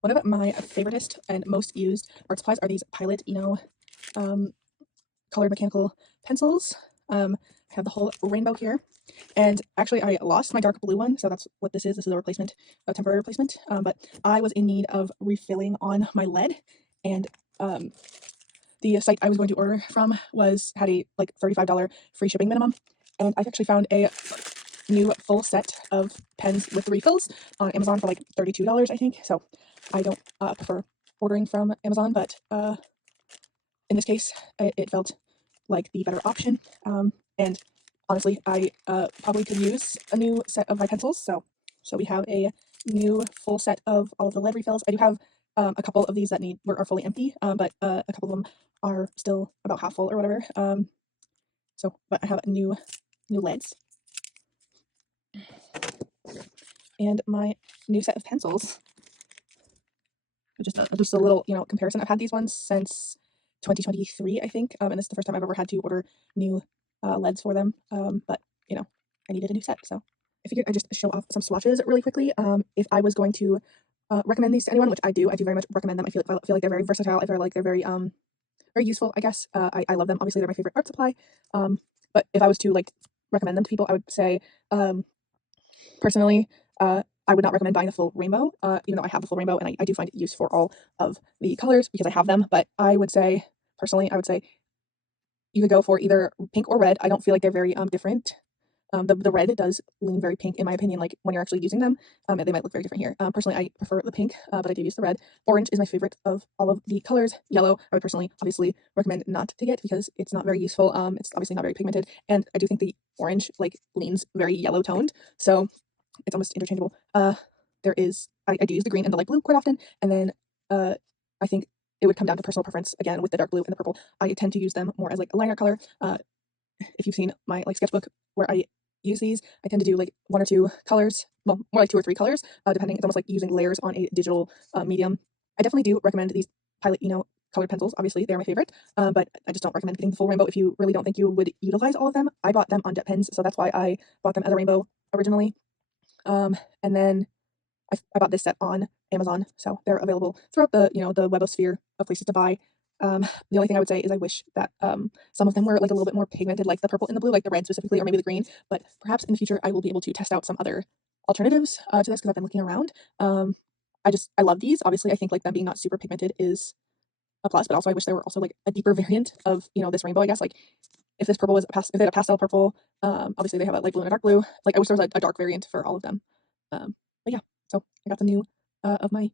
One of my favoriteest and most used art supplies are these Pilot Eno um, colored mechanical pencils. I have the whole rainbow here, and actually I lost my dark blue one, so that's what this is. This is a replacement, a temporary replacement. But I was in need of refilling on my lead, and um, the site I was going to order from had a like $35 free shipping minimum, and I've actually found a new full set of pens with refills on Amazon for like $32, I think. So I don't prefer ordering from Amazon, but in this case, it felt like the better option. And honestly, I probably could use a new set of my pencils. So we have a new full set of all of the lead refills. I do have a couple of these that are fully empty, but a couple of them are still about half full or whatever. But I have new leads and my new set of pencils. Just a little comparison. I've had these ones since 2023, I think, and this is the first time I've ever had to order new leads for them. But I needed a new set, so I figured I'd just show off some swatches really quickly. If I was going to recommend these to anyone, which I do very much recommend them. I feel like they're very versatile. I feel like they're very useful, I guess. I love them. Obviously, they're my favorite art supply. But if I was to like recommend them to people, I would say personally, I would not recommend buying the full rainbow, even though I have the full rainbow and I do find it use for all of the colors because I have them. But personally, I would say you could go for either pink or red. I don't feel like they're very different. The red does lean very pink in my opinion, like when you're actually using them. They might look very different here. Personally, I prefer the pink, but I do use the red. Orange is my favorite of all of the colors. Yellow, I would personally obviously recommend not to get because it's not very useful. It's obviously not very pigmented, and I do think the orange like leans very yellow toned, so it's almost interchangeable. I do use the green and the light blue quite often, and then I think it would come down to personal preference again with the dark blue and the purple. I tend to use them more as like a liner color. If you've seen my like sketchbook where I use these, I tend to do like one or two colors, well, more like two or three colors, depending. It's almost like using layers on a digital medium. I definitely do recommend these Pilot colored pencils. Obviously, they're my favorite, but I just don't recommend getting the full rainbow if you really don't think you would utilize all of them. I bought them on jet pens, so that's why I bought them as a rainbow originally. And then I bought this set on Amazon, so they're available throughout the webosphere of places to buy. The only thing I would say is I wish that some of them were like a little bit more pigmented, like the purple and the blue, like the red specifically, or maybe the green. But perhaps in the future I will be able to test out some other alternatives to this because I've been looking around. I love these. Obviously, I think like them being not super pigmented is a plus, but also I wish there were also like a deeper variant of this rainbow. I guess like if this purple was if they had a pastel purple, obviously they have a light blue and a dark blue. Like I wish there was a dark variant for all of them. But yeah, so I got the new set of my